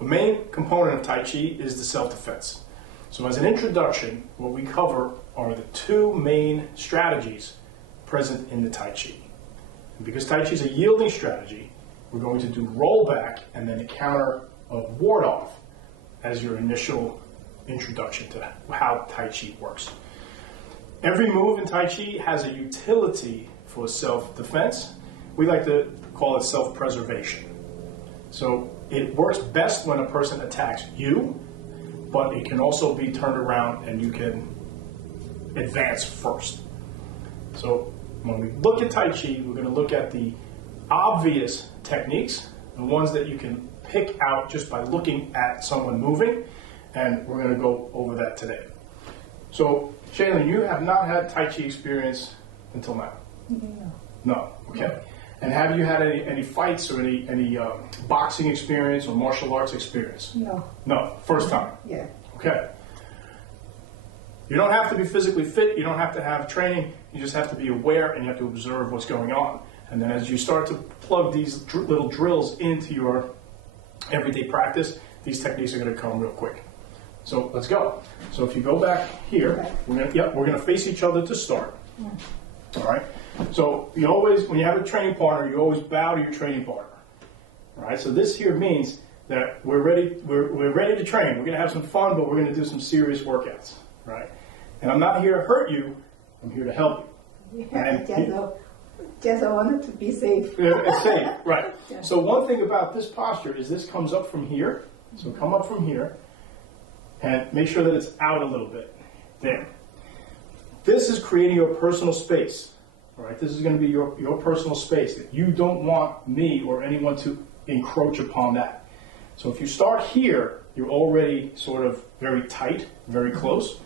The main component of Tai Chi is the self-defense. So as an introduction, what we cover are the two main strategies present in the Tai Chi. And because Tai Chi is a yielding strategy, we're going to do rollback and then a counter of ward off as your initial introduction to how Tai Chi works. Every move in Tai Chi has a utility for self-defense. We like to call it self-preservation. So it works best when a person attacks you, but it can also be turned around and you can advance first. So when we look at Tai Chi, we're going to look at the obvious techniques, the ones that you can pick out just by looking at someone moving, and we're going to go over that today. So, Shaylin, you have not had Tai Chi experience until now? No. No, okay. And have you had any fights or any boxing experience or martial arts experience? No. No, first time? Yeah. Okay. You don't have to be physically fit, you don't have to have training, you just have to be aware and you have to observe what's going on. And then as you start to plug these little drills into your everyday practice, these techniques are going to come real quick. So let's go. So if you go back here, Okay. we're gonna face each other to start. All right. So you always, when you have a training partner, you always bow to your training partner. All right. So this here means that we're ready. We're ready to train. We're gonna have some fun, but we're gonna do some serious workouts. Right. And I'm not here to hurt you. I'm here to help you. Yeah, just I wanted to be safe. It's safe. Right. Yeah. So one thing about this posture is this comes up from here. So come up from here. And make sure that it's out a little bit. There. This is creating your personal space. All right? This is going to be your personal space. That you don't want me or anyone to encroach upon that. So if you start here, you're already sort of very tight, very close.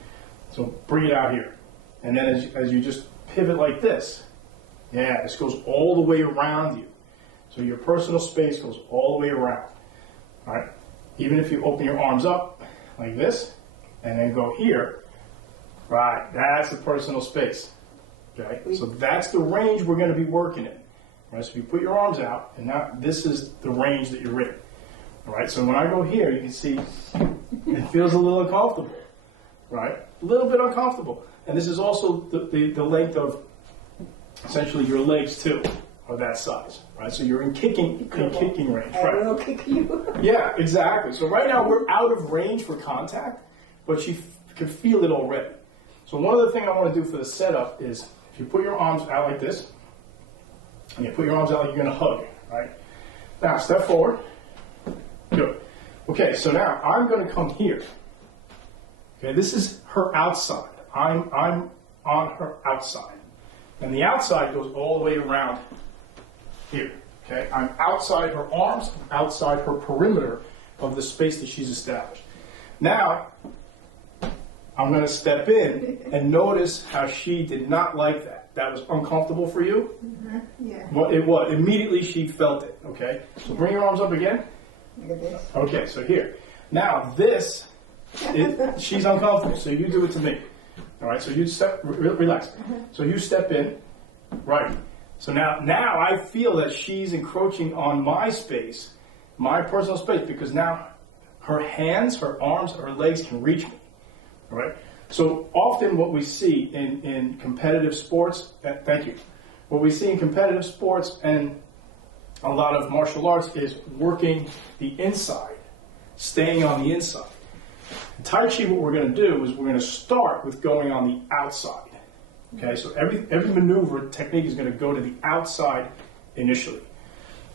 So bring it out here. And then as you just pivot like this, yeah, this goes all the way around you. So your personal space goes all the way around. All right? Even if you open your arms up, like this, and then go here, right, that's the personal space, okay? So that's the range we're going to be working in, right? So you put your arms out, and now this is the range that you're in, all right? So when I go here, you can see it feels a little uncomfortable, right? A little bit uncomfortable. And this is also the length of, essentially, your legs, too, are that size, right? So you're in kicking range, right? I will kick you. Yeah, exactly. So right now we're out of range for contact, but you can feel it already. So one other thing I want to do for the setup is if you put your arms out like this, and you put your arms out like you're going to hug, right? Now step forward. Good. Okay, so now I'm going to come here. Okay, this is her outside. I'm on her outside. And the outside goes all the way around here. Okay, I'm outside her arms, outside her perimeter of the space that she's established. Now, I'm going to step in and notice how she did not like that. That was uncomfortable for you? Mm-hmm. Yeah. Well, it was. Immediately she felt it. Okay, so bring your arms up again. Look at this. Okay, so here. Now, this, she's uncomfortable, so you do it to me. All right, so you step, relax. So you step in, right. So now I feel that she's encroaching on my space, my personal space, because now her hands, her arms, her legs can reach me. All right. So often what we see in competitive sports, thank you. What we see in competitive sports and a lot of martial arts is working the inside, staying on the inside. In Tai Chi, what we're going to do is we're going to start with going on the outside. Okay, so every maneuver technique is going to go to the outside initially.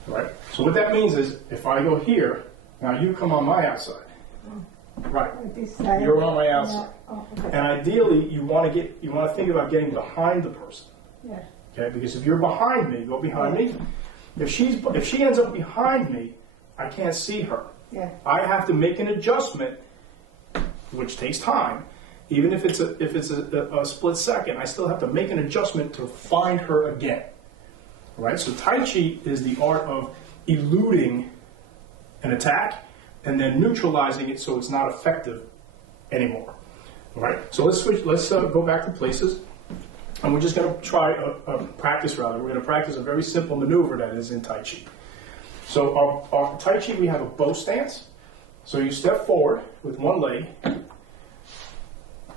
Right? So what that means is if I go here, now you come on my outside. Right. This side. You're on my outside. Yeah. Oh, okay. And ideally you want to think about getting behind the person. Yeah. Okay, because if you're behind me, go behind me. If she ends up behind me, I can't see her. Yeah. I have to make an adjustment, which takes time. Even if it's a split second, I still have to make an adjustment to find her again. All right? So Tai Chi is the art of eluding an attack and then neutralizing it so it's not effective anymore. All right? So let's switch. Let's go back to places, and we're just going to try a practice. We're going to practice a very simple maneuver that is in Tai Chi. So our Tai Chi, we have a bow stance. So you step forward with one leg,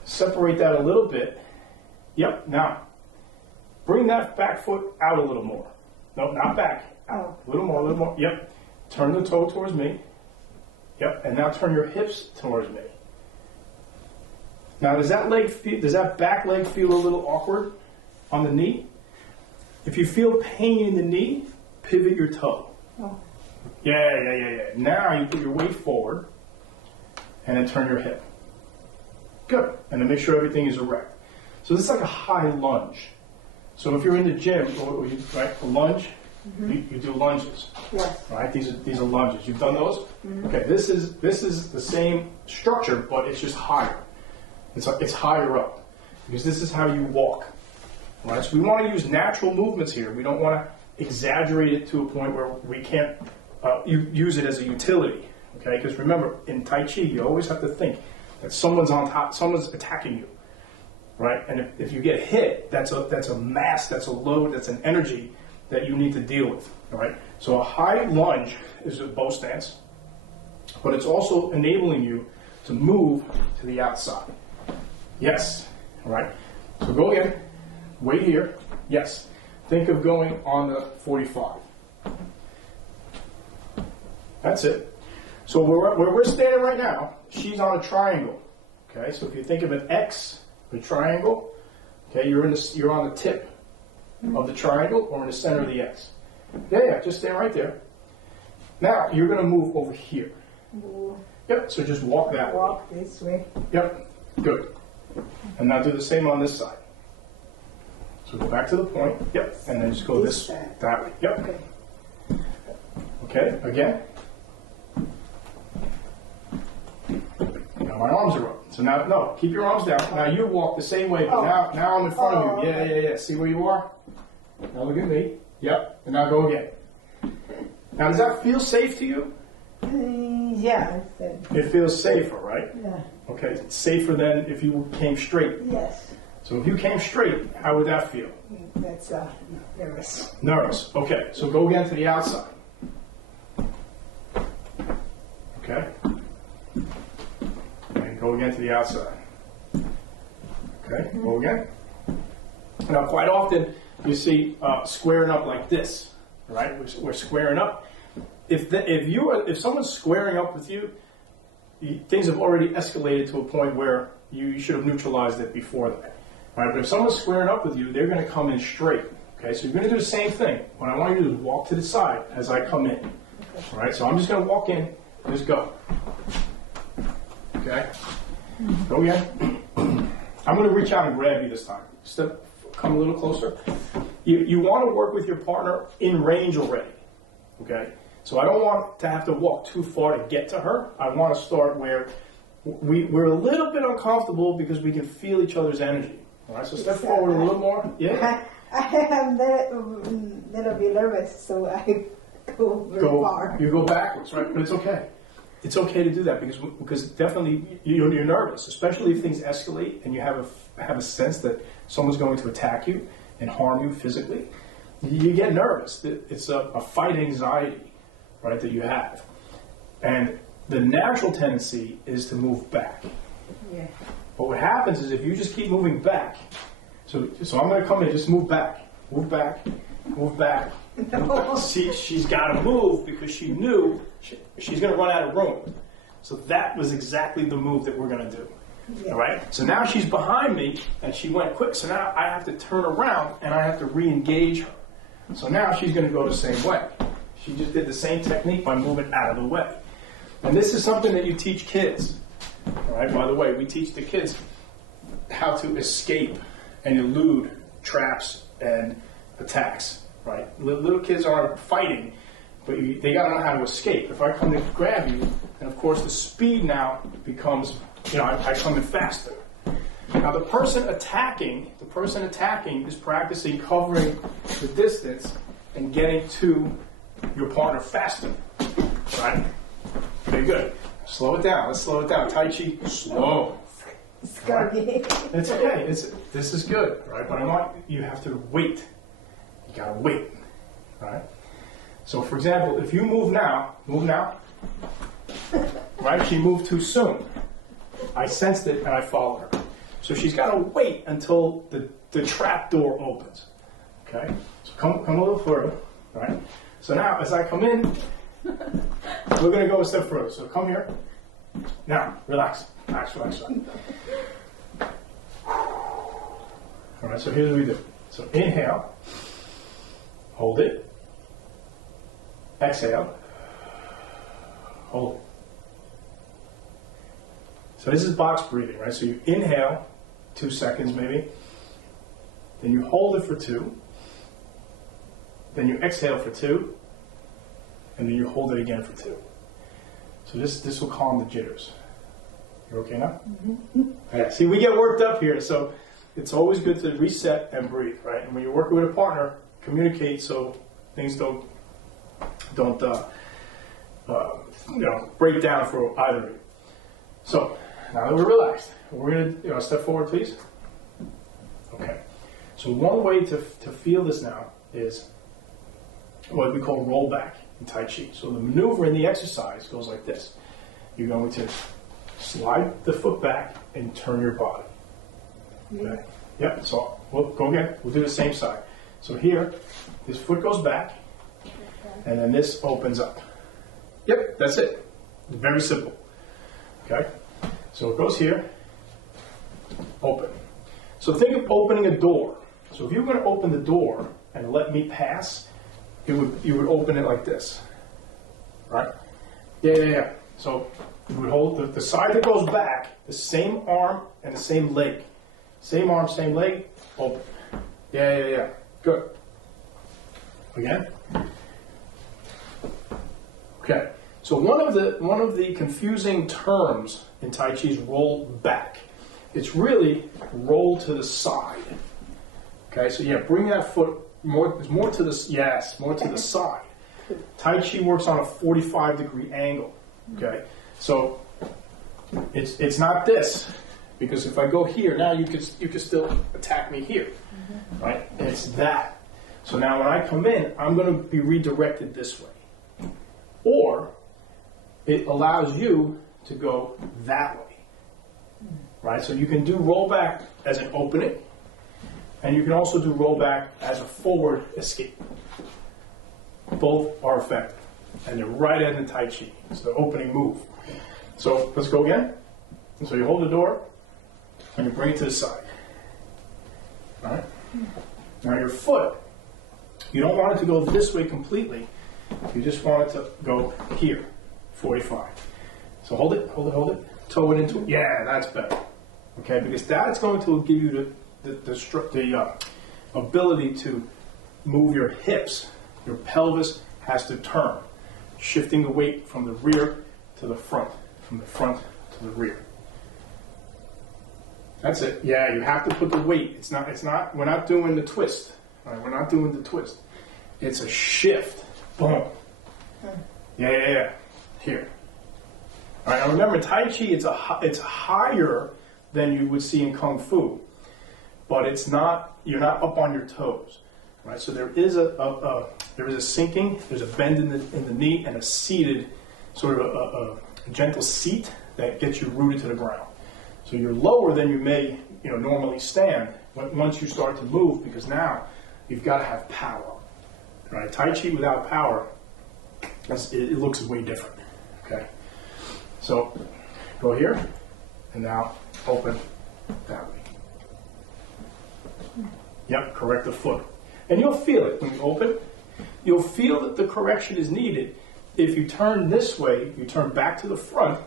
separate that a little bit. Yep, now bring that back foot out a little more. No, not back, out. A little more, a little more. Yep, turn the toe towards me. Yep, and now turn your hips towards me. Now does that back leg feel a little awkward on the knee? If you feel pain in the knee, pivot your toe. Oh. Yeah. Now you put your weight forward and then turn your hip. Good. And then make sure everything is erect. So this is like a high lunge. So if you're in the gym, right, a lunge, you do lunges. Yes. Right? These are lunges. You've done those? Okay, this is the same structure, but it's just higher. It's higher up. Because this is how you walk. Right? So we want to use natural movements here. We don't want to exaggerate it to a point where we can't use it as a utility. Okay? Because remember, in Tai Chi, you always have to think that someone's on top, someone's attacking you. Right? And if you get hit, that's a mass, that's a load, that's an energy that you need to deal with. Right? So a high lunge is a bow stance, but it's also enabling you to move to the outside. Yes. All right? So go again. Wait here. Yes. Think of going on the 45. That's it. So where we're standing right now, she's on a triangle. Okay, so if you think of an X, a triangle, okay, you're on the tip of the triangle or in the center of the X. Yeah, just stay right there. Now you're going to move over here. Ooh. Yep. So just walk that way. Walk this way. Yep. Good. And now do the same on this side. So go back to the point. Yep. And then just go This side. that way. Yep. Okay. Okay. Again. Now my arms are up. So now, no, keep your arms down. Now you walk the same way, but now I'm in front of you. Yeah. See where you are? Now look at me. Yep. And now go again. Now does that feel safe to you? Yeah. It feels safer, right? Yeah. Okay. It's safer than if you came straight. Yes. So if you came straight, how would that feel? That's nervous. Nervous. Okay. So go again to the outside. Okay. And go again to the outside. Okay. Go again. Now, quite often you see squaring up like this, right? We're squaring up. If someone's squaring up with you, things have already escalated to a point where you should have neutralized it before that. Right? But if someone's squaring up with you, they're going to come in straight. Okay, so you're going to do the same thing. What I want you to do is walk to the side as I come in. All right, so I'm just going to walk in. Just go. Okay, go again. I'm going to reach out and grab you this time. Come a little closer. You want to work with your partner in range already. Okay, so I don't want to have to walk too far to get to her. I want to start where we're a little bit uncomfortable because we can feel each other's energy. All right, so step forward a little more. Yeah. I am a little bit nervous, so I go very far. You go backwards, right? But it's okay. It's okay to do that because definitely you're nervous, especially if things escalate and you have a sense that someone's going to attack you and harm you physically. You get nervous. It's a fight anxiety, right, that you have. And the natural tendency is to move back. Yeah. But what happens is if you just keep moving back, so I'm going to come in, just move back. No. See, she's got to move because she knew she's going to run out of room. So that was exactly the move that we're going to do. Yeah. All right? So now she's behind me and she went quick. So now I have to turn around and I have to re-engage her. So now she's going to go the same way. She just did the same technique by moving out of the way. And this is something that you teach kids. All right? By the way, we teach the kids how to escape and elude traps and attacks. Right? Little kids aren't fighting, but they got to know how to escape. If I come to grab you, and of course the speed now becomes, I come in faster. Now the person attacking is practicing covering the distance and getting to your partner faster. Right? Okay, good. Slow it down. Let's slow it down. Tai Chi, slow. Scary. It's okay. This is good, right? But you have to wait. You gotta wait. All right? So for example, if you move now, right? She moved too soon. I sensed it and I followed her. So she's got to wait until the trap door opens. Okay? So come a little further, right? So now, as I come in, we're going to go a step further. So come here. Now, relax. Relax. All right, so here's what we do. So inhale, hold it, exhale, hold it. So this is box breathing, right? So you inhale 2 seconds maybe, then you hold it for 2, then you exhale for 2, and then you hold it again for 2. So this will calm the jitters. You okay now? Mm-hmm. Yeah, see, we get worked up here, so it's always good to reset and breathe, right? And when you're working with a partner, communicate so things don't break down for either of you. So now that we're relaxed, we're going to step forward, please. Okay. So one way to feel this now is what we call rollback in Tai Chi. So the maneuver in the exercise goes like this. You're going to slide the foot back and turn your body. Okay. Yep, so we'll go again. We'll do the same side. So here, this foot goes back, and then this opens up. Yep, that's it. Very simple. Okay? So it goes here, open. So think of opening a door. So if you were going to open the door and let me pass, you would open it like this. Right? Yeah. So you would hold the side that goes back, the same arm and the same leg. Same arm, same leg, open. Yeah. Good. Again. Okay. So one of the confusing terms in Tai Chi is roll back. It's really roll to the side. Okay. So yeah, bring that foot more to the side. Tai Chi works on a 45-degree angle. Okay. So it's not this. Because if I go here, now you could still attack me here, right? And it's that. So now when I come in, I'm going to be redirected this way. Or it allows you to go that way, right? So you can do rollback as an opening, and you can also do rollback as a forward escape. Both are effective, and they're right in the Tai Chi. It's the opening move. So let's go again. And so you hold the door, and you bring it to the side. All right? Now your foot, you don't want it to go this way completely. You just want it to go here, 45. So hold it. Toe it into it. Yeah, that's better. Okay, because that's going to give you the ability to move your hips. Your pelvis has to turn, shifting the weight from the rear to the front, from the front to the rear. That's it. Yeah, you have to put the weight. It's not, we're not doing the twist. All right, we're not doing the twist. It's a shift. Boom. Yeah. Here. All right, now remember, Tai Chi, it's higher than you would see in Kung Fu. But it's not, you're not up on your toes. Right? So there is a sinking, there's a bend in the knee, and a seated, sort of a gentle seat that gets you rooted to the ground. So you're lower than you may normally stand once you start to move, because now you've got to have power. Right? Tai Chi without power, it looks way different. Okay, so go here, and now open that way. Yep, correct the foot. And you'll feel it when you open. You'll feel that the correction is needed. If you turn this way, you turn back to the front,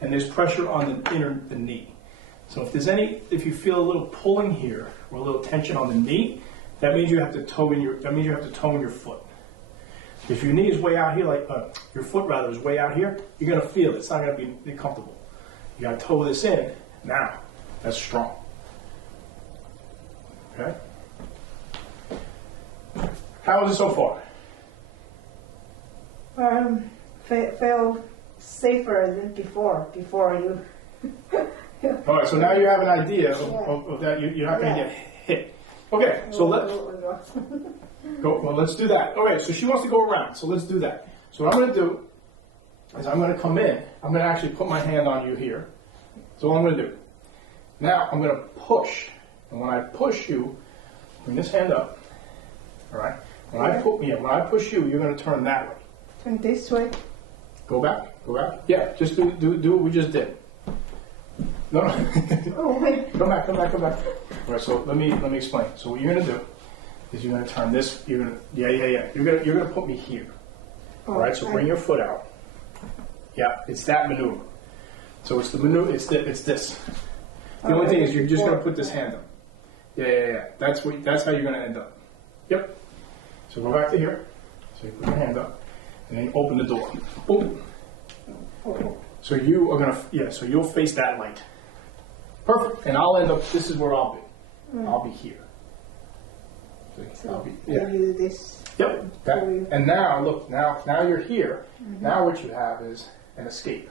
and there's pressure on the knee. So if you feel a little pulling here or a little tension on the knee, that means you have to toe in your foot. If your knee is way out here, your foot rather is way out here, you're going to feel it. It's not going to be comfortable. You got to toe this in. Now, that's strong. Okay. How is it so far? Feel safer than before you. All right, so now you have an idea of that. You're not going to get hit. Okay, so let's go. Well, let's do that. Okay, so she wants to go around, so let's do that. So what I'm going to do is I'm going to come in. I'm going to actually put my hand on you here. That's all I'm going to do. Now I'm going to push. And when I push you, bring this hand up. All right? When I push you, you're going to turn that way. Turn this way. Go back. Go back. Yeah, just do what we just did. No. Oh, wait. Come back. All right, so let me explain. So what you're going to do is you're going to turn this. You're going to You're going to put me here. All right. So bring your foot out. Yeah, it's that maneuver. So it's the maneuver. It's this. The only thing is you're just going to put this hand up. Yeah. That's how you're going to end up. Yep. So go back to here. So you put your hand up, and then you open the door. Boom. So you are gonna, so you'll face that light. Perfect. And I'll end up. This is where I'll be. I'll be here. So I'll be. I do this. Yep. And now look. Now you're here. Now what you have is an escape.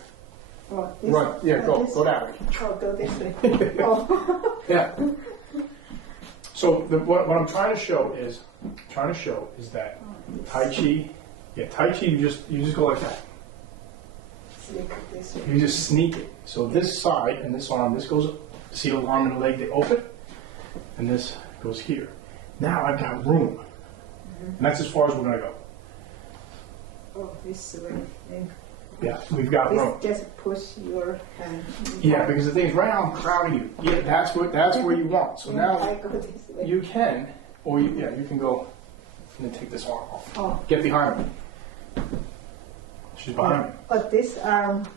Oh, this, Run. Yeah. Go that way. Oh, go this way. Oh. Yeah. So what I'm trying to show is that Tai Chi. Yeah, Tai Chi. You just go like that. This way. You just sneak it. So this side and this arm, this goes. See the arm and the leg, they open, and this goes here. Now I've got room, and that's as far as we're gonna go. Oh, this way. And Yeah, we've got room. this just push your hand. Yeah, because the thing is, right now I'm crowding you. Yeah, that's where you want. So And now I go this way. you can, or you can go and then take this arm off. Oh. Get behind me. She's behind me. But this arm,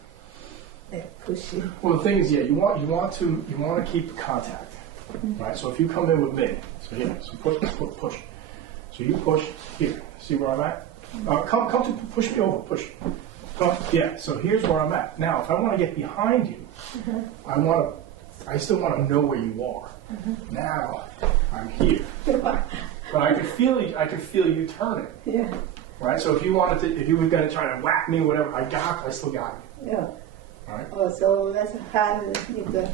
push it. Well, the thing is, you want to keep contact, right? So if you come in with me, so push. So you push here. See where I'm at? Come to push me over. Push. Come. Yeah. So here's where I'm at. Now, if I want to get behind you, I still want to know where you are. Now I'm here, but I could feel you turning. Yeah. Right. So if you were going to try to whack me, whatever, I still got you. Yeah. All right. Oh, so that's hand in the